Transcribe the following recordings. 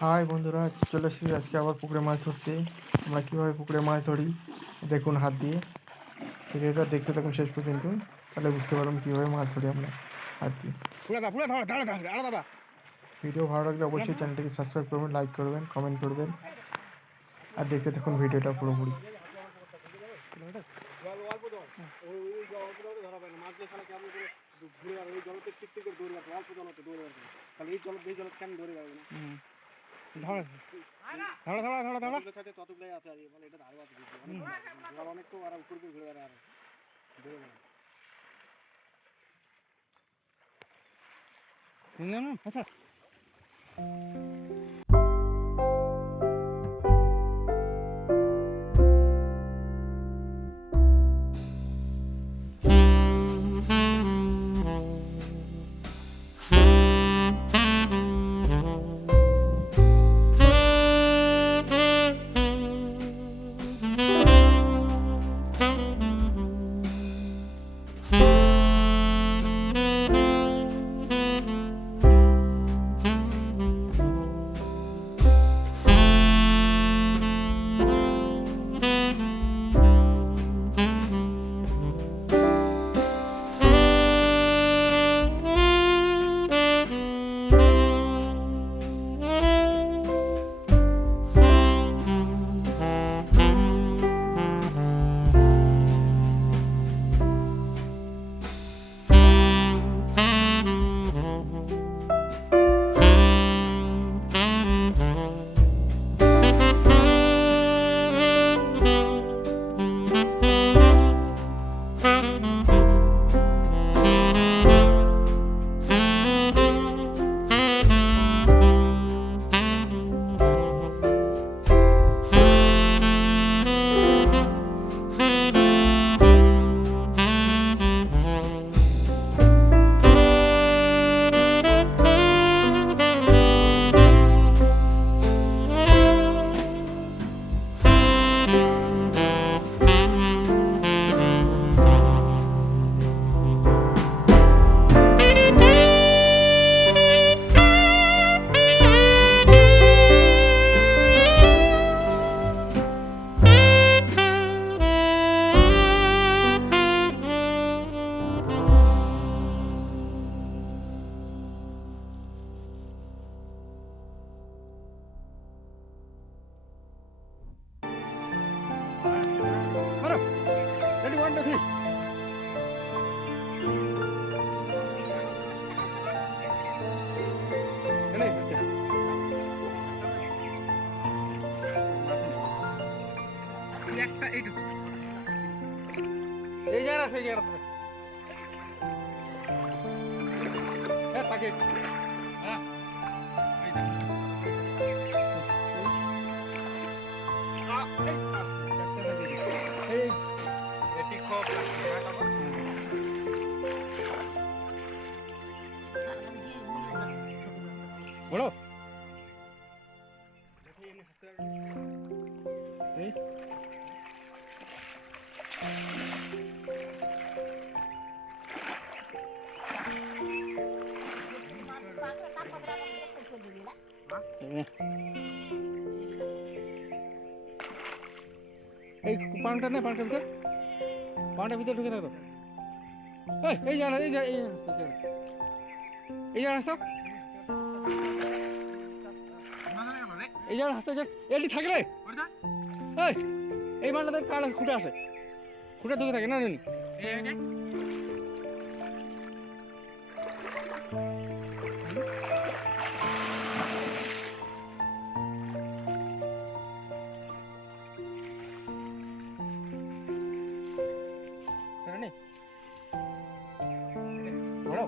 High বন্ধুরা, চলে এসেছি আজকে আবার পুকুরে মাছ ধরতে। আমরা কীভাবে পুকুরে মাছ ধরি দেখুন হাত দিয়ে। ভিডিওটা দেখতে থাকুন শেষ পর্যন্ত, তাহলে বুঝতে পারবেন কীভাবে মাছ ধরি আমরা হাত দিয়ে। ভিডিও ভালো লাগলে অবশ্যই চ্যানেলটিকে সাবস্ক্রাইব করবেন, লাইক করবেন, কমেন্ট করবেন আর দেখতে থাকুন ভিডিওটা পুরোপুরি। বলো এই পানটা না পানটার ভিতর ঢুকে থাকো। এই জায়গা রাস্তা এই জায়গা রাস্তা এটি থাকলে এই মানটাতে কার খুঁটে আছে, খুঁটে ঢুকে থাকে না জানি। বলো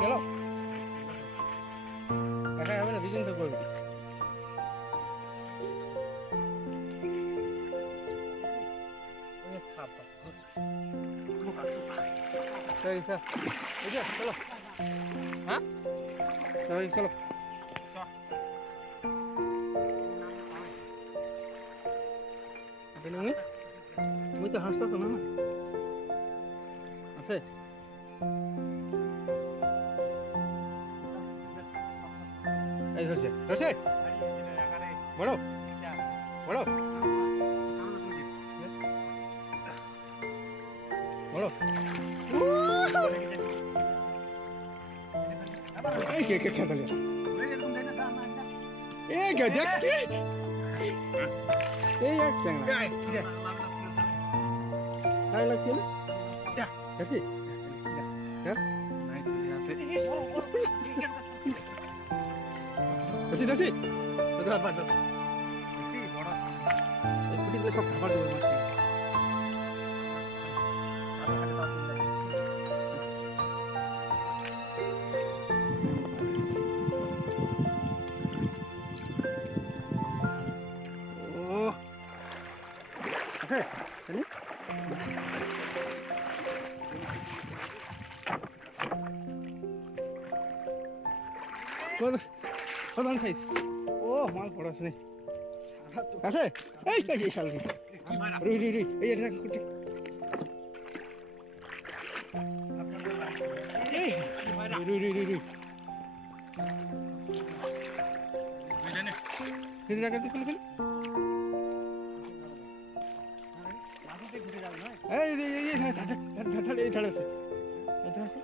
গেল দেখা হবে না, বিজন তো করবি। চলো হ্যাঁ চলো তুমি তো হাসতেছো না আছে। এই ধরছে ধরছে বড় বড় বড় এই কে কে খেতে গেল এই কে দেখ কি এই এক চাঙ্গা খাই লাগছে না দেখছি হ্যাঁ দেখছি দেখছি সব খাবার দেবো প্রধান সাইজ ও মাল পড়াস নেই আছে এই এই শাল রুই রুই রুই এই এটা কুটি এই রুই রুই রুই রুই বুঝলেন ফিরে রাখতে খুলে খুলে এই এই এই ধার এই ধার আছে এই ধার আছে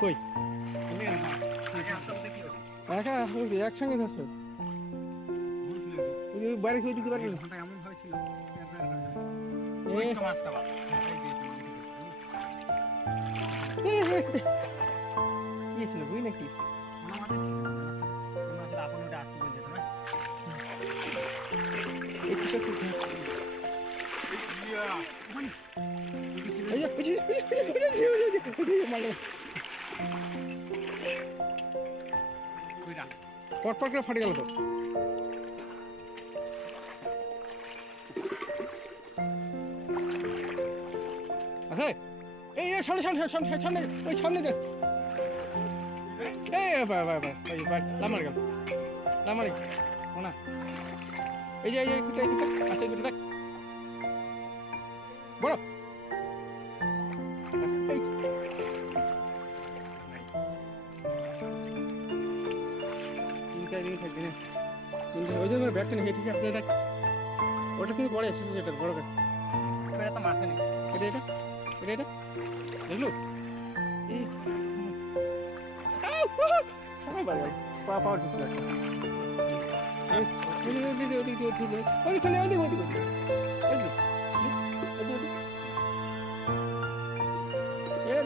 কই একা একসঙ্গে ধরছো বাইরে খেয়ে দিতে পারবে এমন হয়েছিল কি ছিল বুঝি নাকি পট পট করে ফাটে গেল তো আছে এই সামনে সামনে সামনে সামনে ওই সামনে দেখ এই বাই বাই বাই বাই লামার গেল লামার না এই যে এই কুটা আছে কুটা দেখ বড় ওই জন্য ব্যাগটা নিয়ে ঠিক আছে এটা ওটা কিন্তু পড়ে এসেছে সেটা বড় ব্যাগ এটা তো মারছে না এটা এটা এটা এটা দেখলো সবাই বাড়ি পা পাওয়ার ঢুকছিল ওইখানে ওদিক ওদিক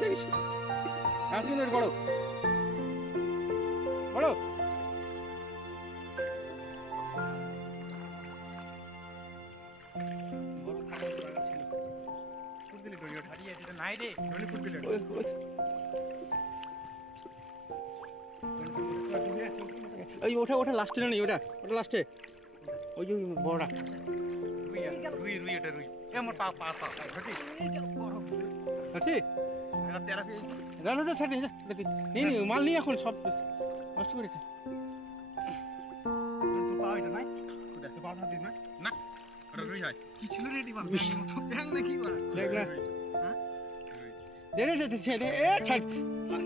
দেখিস 5 মিনিট বড় বড় ওই ওটা ওটা লাস্টে নেই ওটা ওটা লাস্টে ওই যে বড়টা রুই রুই এটা রুই আমার পা পা পা ঘটি ঘটি এটা তেরা ফি দাদা দাদা ছাড় দে নি নি মাল নি এখন সব নষ্ট করেছে তো পাও এটা নাই তো পাও না দিন না না ওটা রুই হয় কি ছিল রেডি বা ব্যাং মতো ব্যাং নাকি বা দেখ না হ্যাঁ দে দে দে ছেড়ে এ ছাড়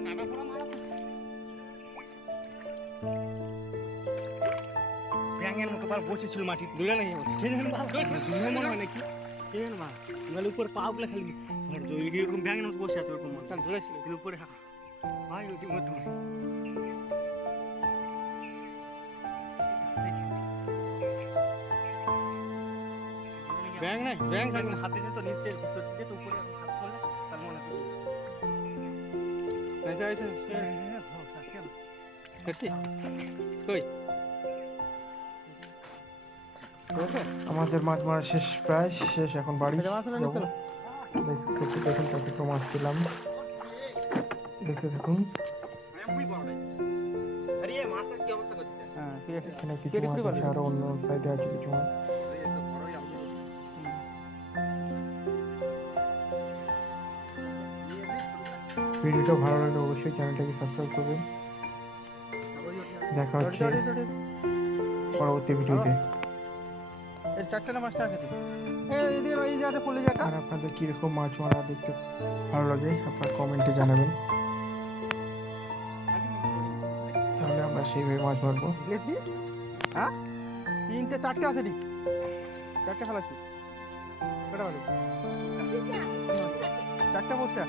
কাটা পড়া মারা ব্যাঙের মতো বার বসেছিল মাটি দুলে নাকি দুলে মনে হয় নাকি কেন মা মানে উপর পাগুলা খালি এরকম ব্যাঙের মতো বসে আছে ওরকম ধরেছিল কিন্তু উপরে ভাই ওটি মতো ব্যাঙ না ব্যাঙ থাকবে হাতে তো নিচের ভিতর থেকে তো উপরে হাত করলে তার মনে হয় আচ্ছা আচ্ছা কই আমাদের মাছ মারা শেষ প্রায় শেষ এখন বাড়ি দেখতে দেখুন কতটা মাছ পেলাম দেখতে দেখুন এখানে কিছু মাছ আছে আরো অন্য সাইডে আছে কিছু মাছ ভিডিওটা ভালো লাগলে অবশ্যই চ্যানেলটাকে সাবস্ক্রাইব করবেন দেখা হচ্ছে পরবর্তী ভিডিওতে এই চারটে না পাঁচটা আছে এই এদিকে এই জায়গাতে পড়লে যেটা আর আপনাদের কীরকম মাছ মারা দেখতে ভালো লাগে আপনার কমেন্টে জানাবেন, তাহলে আমরা সেইভাবে মাছ মারবো। হ্যাঁ তিনটে চারটে আছে ঠিক চারটে ফেলাচ্ছি কটা বাজে চারটে বসছে